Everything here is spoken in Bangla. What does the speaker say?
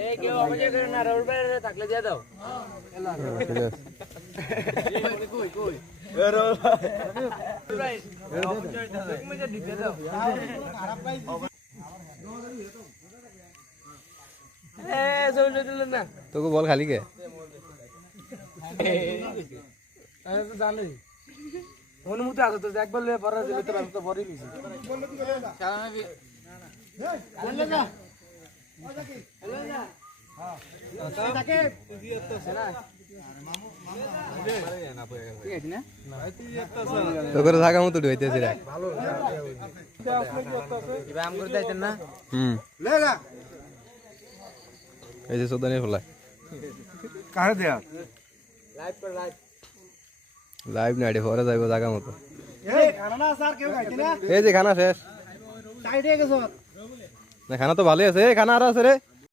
এই কেউ অবজয় করে না রোড বাইরে থাকলে দিয়ে দাও ঠিক আছে কই কই অবজয় দিতে দাও এ জোরে দিল না তোকে বল খালি কে আমি তো জানি অনুমতি আছে তো একবার লে পড়া দিলে তো আমি তো পড়ি নিছি সালামে বললে না তাকে তোকে থাকা মতো ঢুইতেছি রে ভালো এবার আম করে দিতেন না লে যা এই যে সোদানি ফলা কারে দেয়া লাইভ করে লাইভ লাইভ না রে পরে যাইবো জায়গা মতো এই খানা না স্যার কেউ খাইতে না এই যে খানা শেষ সাইডে গেছ না খানা তো ভালোই আছে এই খানা আর আছে রে